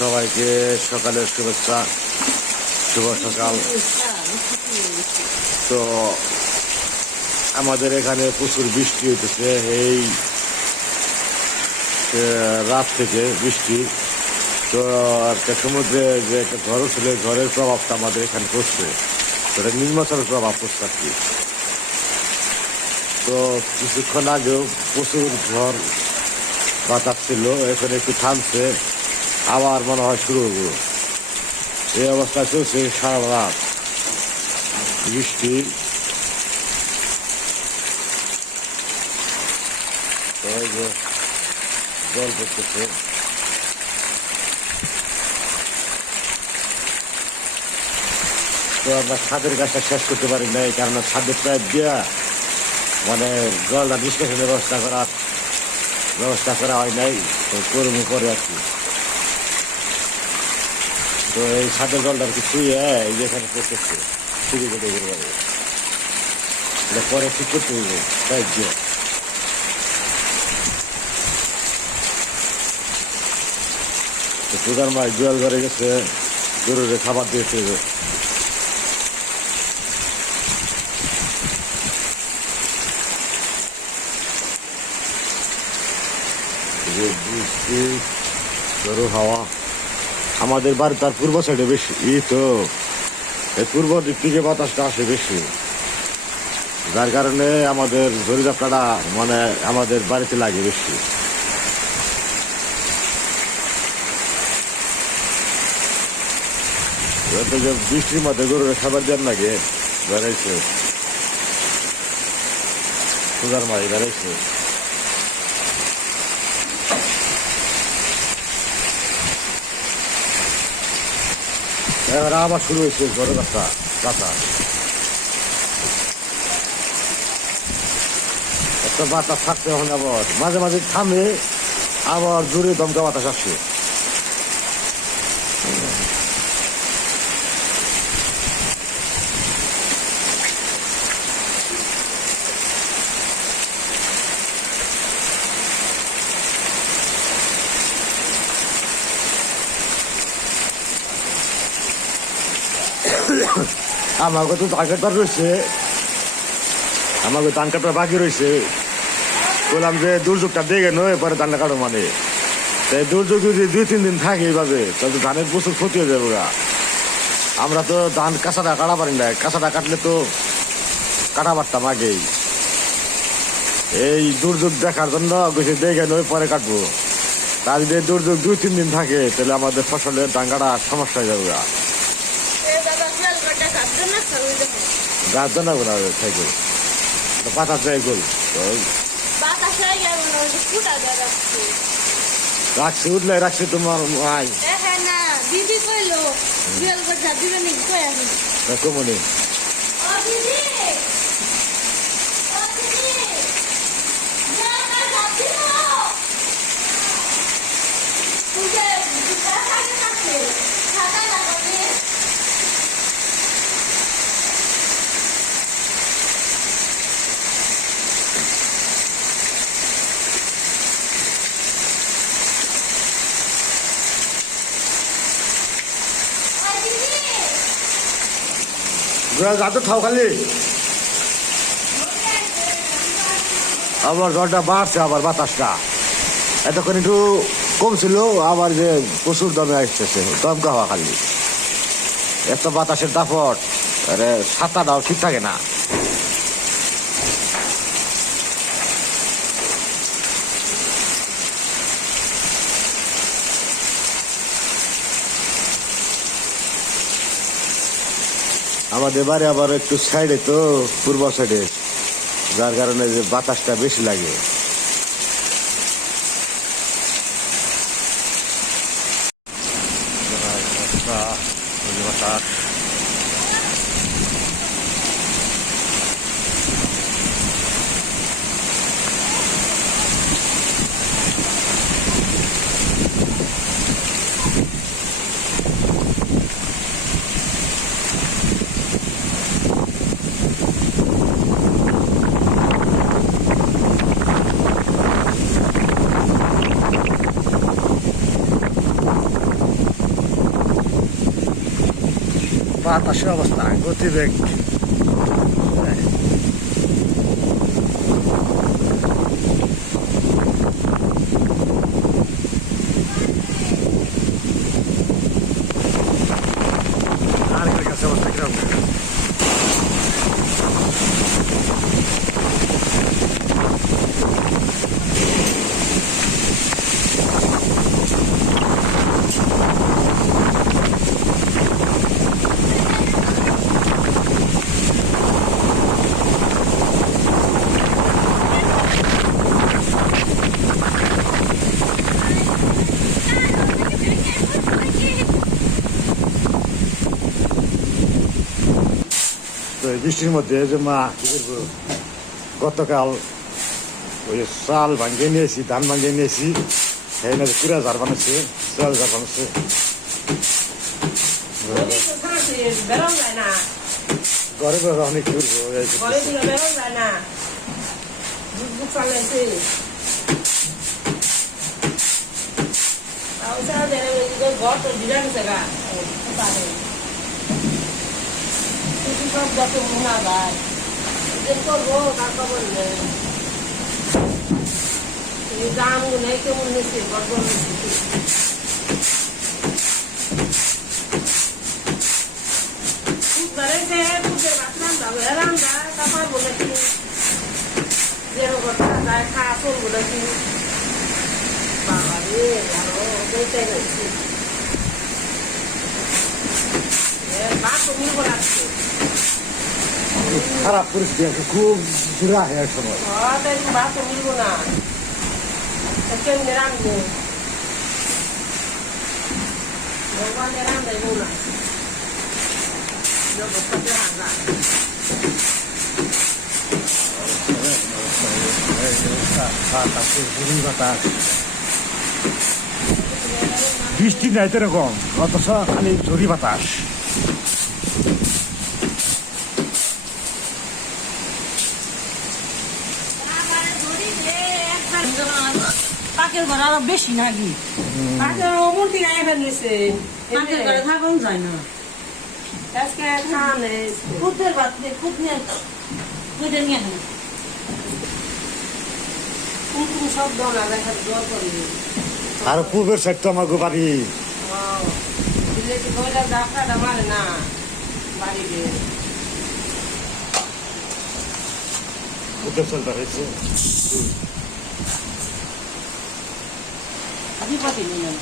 সবাইকে সকালের শুভেচ্ছা, শুভ সকাল। তো আমাদের এখানে প্রচুর বৃষ্টি হইতেছে, এই রাত থেকে বৃষ্টি। তো একটা সমুদ্রে যে একটা ঘর ছিল ঘরের প্রভাবটা আমাদের এখানে পড়ছে। তো এটা নিম্নচাপের প্রভাব পড়ছে আর কি। তো কিছুক্ষণ আগেও প্রচুর ঝড়, বাতাস ছিল, এখন একটু থামছে। আবার মনে হয় শুরু হব এই অবস্থা চলছে সারা রাত। বৃষ্টি। জল পড়তেছে। তো আমরা ছাদের কাজটা শেষ করতে পারি নাই, কারণ ছাদের প্রায় দেওয়া মানে জলটা নিষ্কাশনের ব্যবস্থা করার ব্যবস্থা করা হয় নাই। তো করব পরে আর কি তো এই ছাদের জলটা আর কি শুয়ে এই যেখানে পড়তেছে। শুরু করে যাবে এটা পরে ঠিক করতে হইবে যে। পূজার মাছ জল ঘরে গেছে, গরুরে খাবার দিয়েছে। গরু হাওয়া। আমাদের বাড়ি তার পূর্ব সাইডে বেশি। ই তো এই পূর্ব দিক থেকে বাতাসটা আসে বেশি। যার কারণে আমাদের ঝড়িঝাপটাটা মানে আমাদের বাড়িতে লাগে বেশি। বৃষ্টির মধ্যে গরুর খাবার দেন লাগে, বেড়াইছে। সুগার মাই বেড়াইছে। এবার আবার শুরু হয়েছে ঝড়ের রাস্তা বাতাস একটা বাতাস থাকতে এখন আবার মাঝে মাঝে থামে আবার জোরে দমকা বাতাস আসছে আমাকে তো ধান কাটার রয়েছে। আমাকে ধান কাটার বাকি রয়েছে। বললাম যে দুর্যোগটা দেখে নয় পরে ধানটা কাটো মানে। তাই দুর্যোগ যদি দুই, তিন দিন থাকে এইভাবে, তাহলে ধানের প্রচুর ক্ষতি হয়ে যাবে গা। আমরা তো ধান কাঁচাটা কাটা পারি না কাঁচাটা কাটলে তো কাটা পারতাম আগেই। এই দুর্যোগ দেখার জন্য বেশি দেখে নয় পরে কাটবো। তার যদি দুর্যোগ দুই, তিন দিন থাকে, তাহলে আমাদের ফসলের ধান কাটা সমস্যা হয়ে যাবে গা। গাছ জানাব না সাইকেল পাতা সাইকেল রাখছি উঠলে রাখছি তোমার ভাই। আমি কমনি গাছ থাও খালি। আবার জলটা বাড়ছে আবার বাতাসটা। এতক্ষণ একটু কমছিল আবার যে প্রচুর দমে আসতেছে দমকা হওয়া খালি। এত বাতাসের দাপট, আরে ছাতাটাও ঠিক থাকে না। আমাদের বাড়ি আবার একটু সাইডে তো, পূর্ব সাইডে। যার কারণে যে বাতাসটা বেশি লাগে। বাতাস বাতাসের অবস্থা। গতিবেগ নারকেলের কাছে অবস্থা কীরকম তো এই বৃষ্টির মধ্যে যে মা, কি করব গতকাল ওই চাল ভাঙিয়ে নিয়েছি, ধান ভাঙিয়ে নিয়েছি, সেই না কুড়া ঝাড় বানাচ্ছে চাল ঝাড় বানাচ্ছে ঘরে ঘরে অনেক করব ঘরে সব যত মোহা গায় যে করবো কাকা বললে এই দাম গুলো কেমন নিচ্ছে বড় বড় নিচ্ছে Parece porque bastante, veranda, capaz por aquí. Llevo por acá, acá, por aquí. Baba, bien, claro, no tengo খারাপ পরিস্থিতি আছে খুব দূরে আহে এক সময় Ah. বৃষ্টি নাই তো এরকম অথচ খালি ঝড়ি বাতাস পাকের ঘর আরও বেশি নাকি? আচ্ছা মূর্তি গায়ে ফেলেছে পাকের ঘরে থাকুন যায় না। আজকে খানে খুদের বাদ দিয়ে খুদ নিয়ে খুদে নিয়ে আসেন। কুমকুম শব্দ না দেখা জল করি আর পূর্বের সাইড তো আমার বাড়ি। ডাক্তারটা মারে না? বাড়িতে উদ্যোগ চলতে হয়েছে। আধিপতি নিলেন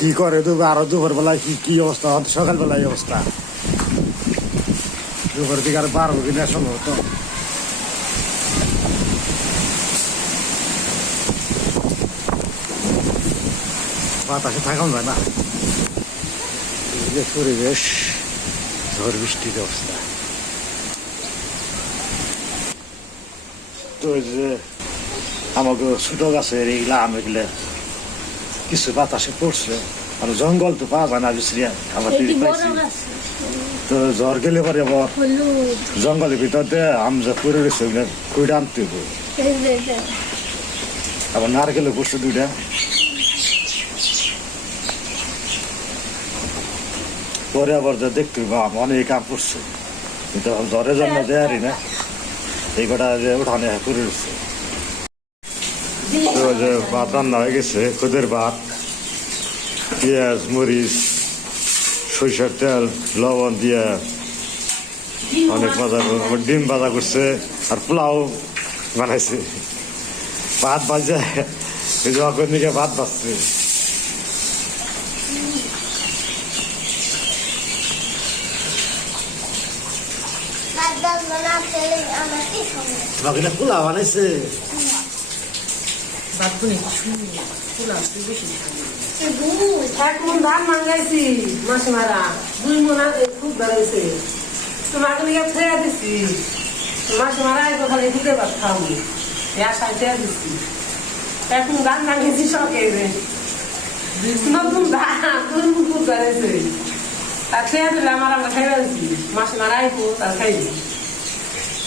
কি করে দুপুর, আরও দুপুর বেলায় কি কি অবস্থা? হয়তো সকালবেলায় এই অবস্থা। দুপুর দিকে আর বারো কিনা সম্ভবত বাতাসে থাকাও যায় না। যে পরিবেশ ঝড় বৃষ্টির অবস্থা তো যে আমাকে ছোট গাছের এইগুলা আম এগুলা কিছু বাতাসে পড়ছে আর জঙ্গল তো পাওয়া যায় না বিশ্রী আমার পাইছি তো জ্বর গেলে পরে আবার জঙ্গলের ভিতর দিয়ে আম যা পড়ে রয়েছে ওগুলা কুইটা আনতে হবে আবার নারকেলে পড়ছে দুইটা পরে আবার যা দেখতে হবে অনেক কাম করছে। কিন্তু জ্বরের জন্য দেয়ারি না। এই কটা যে উঠানে তো যে ভাত রান্না হয়ে গেছে, খুদের ভাত, পেঁয়াজ, মরিচ, সরিষার তেল, লবণ দিয়ে অনেক মজা করে ডিম ভাজা করছে, আর পোলাও বানাইছে। ভাত দিকে ভাত ভাজছে। তোমাকে বানাইছে ফুলা তুই বেশি এক মন ধান মাঙ্গাইছি মাছ মারা। দুই মন খুব বেড়াইছে। তোমাকে নিয়ে ফেয়া দিছি। মাছ মারা একবার খালি দিতে পার খাওনি আশায় ফেয়া দিছি। এক মন ধান মাঙ্গাইছি শখে নতুন ধান দুই মন খুব বেড়াইছে। তার খেয়ে দিলে আমার আমরা খাই দিছি মাছ মারা আইবো তার খাইবি।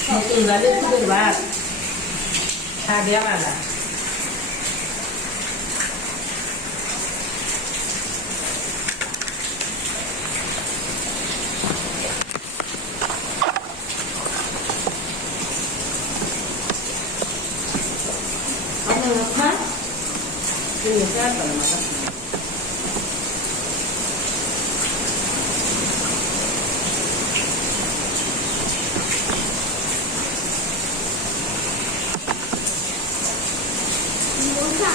একটু বেশি না একদিন মুঠো মালা বলছিল কি পোলা বাচ্চি নতুন দানে খুঁটে ভাত খাবে আলাদা আপনার খান Ini siapa nama muka Nah, ini datang pula baju dari aku. Kami kaya 妈，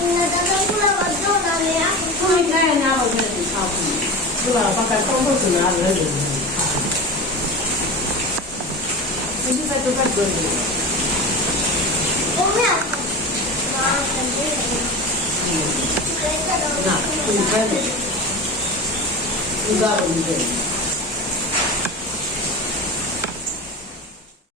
那个都放我到哪里啊？你看，我这里差，是吧？放在放桌子那那里，在。 오면나한테미리 해.